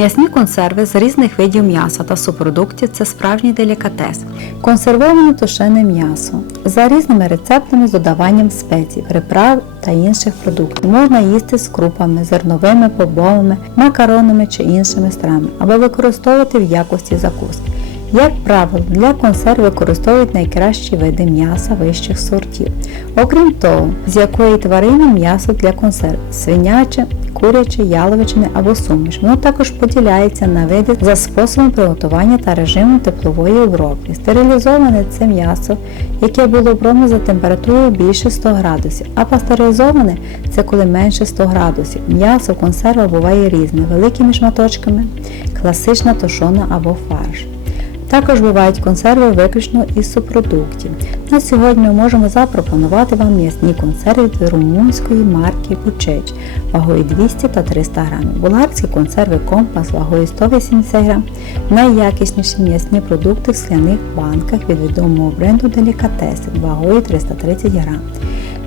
М'ясні консерви з різних видів м'яса та субпродуктів це справжній делікатес. Консервоване тушене м'ясо за різними рецептами з додаванням спецій, приправ та інших продуктів. Можна їсти з крупами, зерновими, бобовими, макаронами чи іншими стравами або використовувати в якості закуски. Як правило, для консерв використовують найкращі види м'яса вищих сортів. Окрім того, з якої тварини м'ясо для консерв свиняче, куряче, яловичне або суміш. Воно також поділяється на види за способом приготування та режимом теплової обробки. Стерилізоване це м'ясо, яке було оброблено за температурою більше 100 градусів, а пастеризоване це коли менше 100 градусів. М'ясо консерва буває різне, великими шматочками, класична тушона або фарш. Також бувають консерви виключно із субпродуктів. На сьогодні ми можемо запропонувати вам м'ясні консерви з румунської марки Бучеч вагою 200 та 300 г. Болгарські консерви Компас вагою 180 г. Найякісніші м'ясні продукти в скляних банках від відомого бренду Делікатеси вагою 330 г.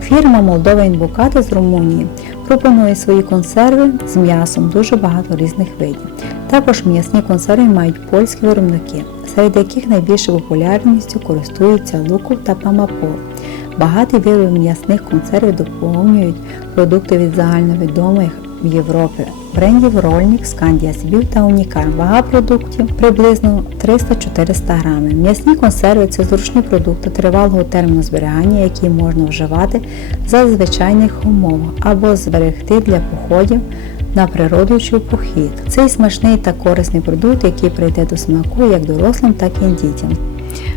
Фірма Молдова Інбукати з Румунії пропонує свої консерви з м'ясом дуже багато різних видів. Також м'ясні консерви мають польські виробники, серед яких найбільшою популярністю користуються луков та памапор. Багаті вироби м'ясних консервів доповнюють продукти від загальновідомих Європі брендів Рольник, Скандія Сібів та Унікар. Вага продуктів приблизно 300-400 грамів. М'ясні консерви це зручні продукти тривалого терміну зберігання, які можна вживати за звичайних умов або зберегти для походів на природу чи похід. Цей смачний та корисний продукт, який прийде до смаку як дорослим, так і дітям.